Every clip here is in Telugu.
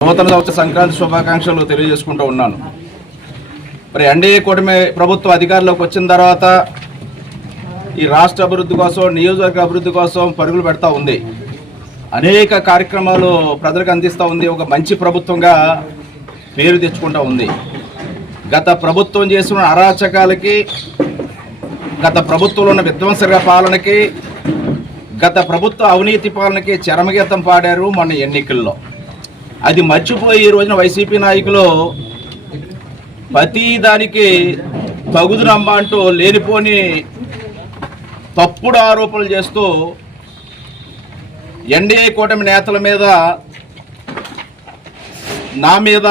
నూతన సంవత్సర సంక్రాంతి శుభాకాంక్షలు తెలియజేసుకుంటూ ఉన్నాను. మరి ఎన్డీఏ కూటమి ప్రభుత్వ అధికారంలోకి వచ్చిన తర్వాత ఈ రాష్ట్ర అభివృద్ధి కోసం నియోజకవర్గ అభివృద్ధి కోసం పరుగులు పెడతా ఉంది. అనేక కార్యక్రమాలు ప్రజలకు అందిస్తూ ఉంది. ఒక మంచి ప్రభుత్వంగా పేరు తెచ్చుకుంటూ ఉంది. గత ప్రభుత్వం చేసిన అరాచకాలకి గత ప్రభుత్వంలో ఉన్న విధ్వంసక పాలనకి గత ప్రభుత్వ అవినీతి పాలనకి చరమగీతం పాడారు మొన్న ఎన్నికల్లో. అది మర్చిపోయి ఈ రోజున వైసీపీ నాయకులు ప్రతి దానికి తగుదునమ్మ అంటూ లేనిపోని తప్పుడు ఆరోపణలు చేస్తూ ఎన్డీఏ కూటమి నేతల మీద నా మీద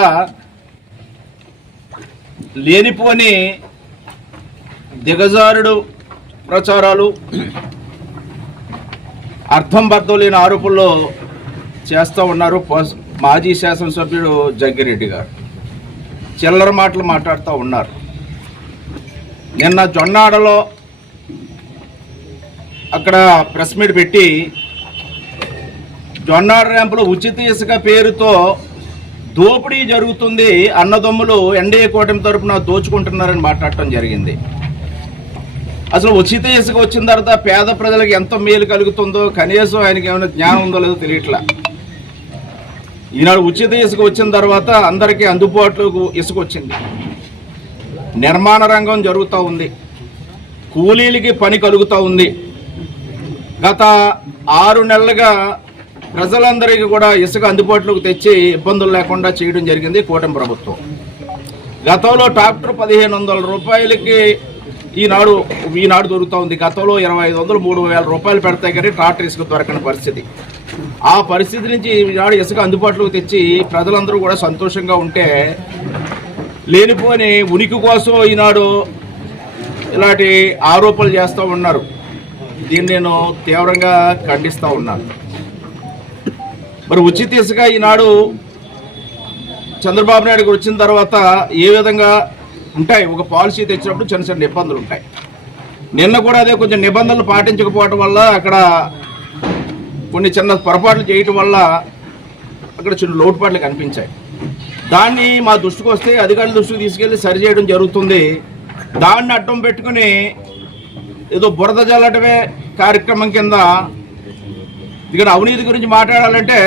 లేనిపోని దిగజారుడు ప్రచారాలు అర్థం బర్థం లేని ఆరోపణలు చేస్తూ ఉన్నారు పస్- మాజీ శాసనసభ్యుడు జగ్గిరెడ్డి గారు చిల్లర మాటలు మాట్లాడుతూ ఉన్నారు. నిన్న జొన్నాడలో అక్కడ ప్రెస్ మీట్ పెట్టి జొన్నాడ ర్యాంపులో ఉచిత ఇసుక పేరుతో దోపిడీ జరుగుతుంది అన్నదమ్ములు ఎన్డీఏ కూటమి తరపున దోచుకుంటున్నారని మాట్లాడటం జరిగింది. అసలు ఉచిత ఇసుక వచ్చిన తర్వాత పేద ప్రజలకు ఎంత మేలు కలుగుతుందో కనీసం ఆయనకి ఏమైనా జ్ఞానం ఉందో లేదో తెలియట్లా. ఈనాడు ఉచిత ఇసుక వచ్చిన తర్వాత అందరికీ అందుబాటులోకి ఇసుక వచ్చింది. నిర్మాణ రంగం జరుగుతూ ఉంది. కూలీలకి పని కలుగుతూ ఉంది. గత ఆరు నెలలుగా ప్రజలందరికీ కూడా ఇసుక అందుబాటులోకి తెచ్చి ఇబ్బందులు లేకుండా చేయడం జరిగింది కూటమి ప్రభుత్వం. గతంలో ట్రాక్టర్ పదిహేను వందల రూపాయలకి ఈనాడు ఈనాడు దొరుకుతూ ఉంది. గతంలో ఇరవై ఐదు వందలు మూడు వేల రూపాయలు పెడతాయి కానీ ట్రాక్టర్ ఇసుక దొరకని పరిస్థితి. ఆ పరిస్థితి నుంచి ఈనాడు ఇసుక అందుబాటులోకి తెచ్చి ప్రజలందరూ కూడా సంతోషంగా ఉంటే లేనిపోని ఉనికి కోసం ఈనాడు ఇలాంటి ఆరోపణలు చేస్తూ ఉన్నారు. దీన్ని నేను తీవ్రంగా ఖండిస్తూ ఉన్నాను. మరి ఉచిత ఇసుక ఈనాడు చంద్రబాబు నాయుడు వచ్చిన తర్వాత ఏ విధంగా ఉంటాయి. ఒక పాలసీ తెచ్చినప్పుడు చిన్న చిన్న ఇబ్బందులు ఉంటాయి. నిన్న కూడా అదే కొంచెం నిబంధనలు పాటించకపోవటం వల్ల అక్కడ కొన్ని చిన్న పొరపాట్లు చేయటం వల్ల అక్కడ చిన్న లోటుపాట్లు కనిపించాయి. దాన్ని మా దృష్టికి వస్తే అధికారుల దృష్టికి తీసుకెళ్ళి సరి చేయడం జరుగుతుంది. దాన్ని అడ్డం పెట్టుకుని ఏదో బురద జల్లటమే కార్యక్రమం కింద ఇక్కడ అవినీతి గురించి మాట్లాడాలంటే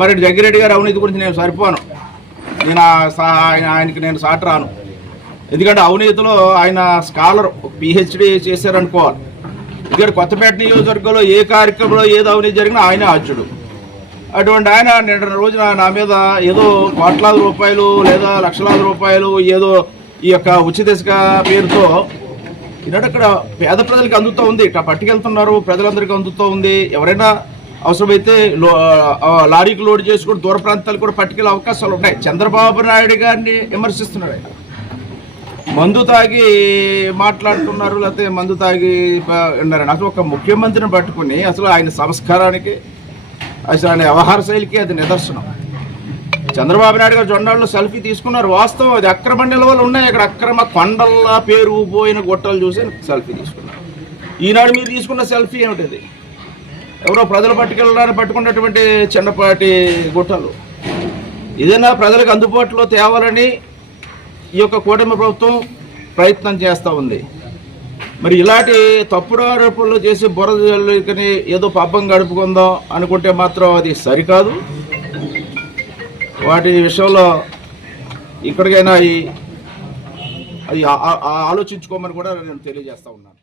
మరి జగ్గిరెడ్డి గారు అవినీతి గురించి నేను సరిపోను. నేను సా- ఆయన ఆయనకి నేను సాటి రాను. ఎందుకంటే అవినీతిలో ఆయన స్కాలర్ పిహెచ్డి చేశారనుకోవాలి ఎందుకంటే కొత్తపేట నియోజకవర్గంలో ఏ కార్యక్రమంలో ఏదో అవినీతి జరిగినా ఆయనే అర్జుడు అటువంటి ఆయన నిన్న రోజున నా మీద ఏదో కోట్లాది రూపాయలు లేదా లక్షలాది రూపాయలు ఏదో ఈ యొక్క ఉచిత ఇసుక పేరుతో ఈనాడు అక్కడ పేద ప్రజలకు అందుతూ ఉంది. ఇట్లా పట్టుకెళ్తున్నారు ప్రజలందరికీ అందుతూ ఉంది. ఎవరైనా అవసరమైతే లారీకి లోడ్ చేసుకుని దూర ప్రాంతాలు కూడా పట్టుకెళ్ళే అవకాశాలు ఉన్నాయి. చంద్రబాబు నాయుడు గారిని విమర్శిస్తున్నాడు ఆయన. మందు తాగి మాట్లాడుతున్నారు లేకపోతే మందు తాగి ఉన్నారని అసలు ఒక ముఖ్యమంత్రిని పట్టుకుని అసలు ఆయన సంస్కారానికి అసలు ఆయన వ్యవహార శైలికి అది నిదర్శనం. చంద్రబాబు నాయుడు గారు జొండాల్లో సెల్ఫీ తీసుకున్నారు. వాస్తవం అది అక్రమ నిల్వలు ఉన్నాయి. అక్కడ అక్రమ కొండల్లా పేరు పోయిన గొట్టలు చూసి సెల్ఫీ తీసుకున్నారు. ఈనాడు మీరు తీసుకున్న సెల్ఫీ ఏమిటది? ఎవరో ప్రజలు పట్టుకెళ్ళడానికి పట్టుకున్నటువంటి చిన్నపాటి గుట్టలు. ఏదైనా ప్రజలకు అందుబాటులో తేవాలని ఈ యొక్క కూటమి ప్రభుత్వం ప్రయత్నం చేస్తూ ఉంది. మరి ఇలాంటి తప్పుడు ఆరోపణలు చేసి బురద ఏదో పబ్బం గడుపుకుందాం అనుకుంటే మాత్రం అది సరికాదు. వాటి విషయంలో ఇక్కడికైనా అది ఆలోచించుకోమని కూడా నేను తెలియజేస్తా ఉన్నాను.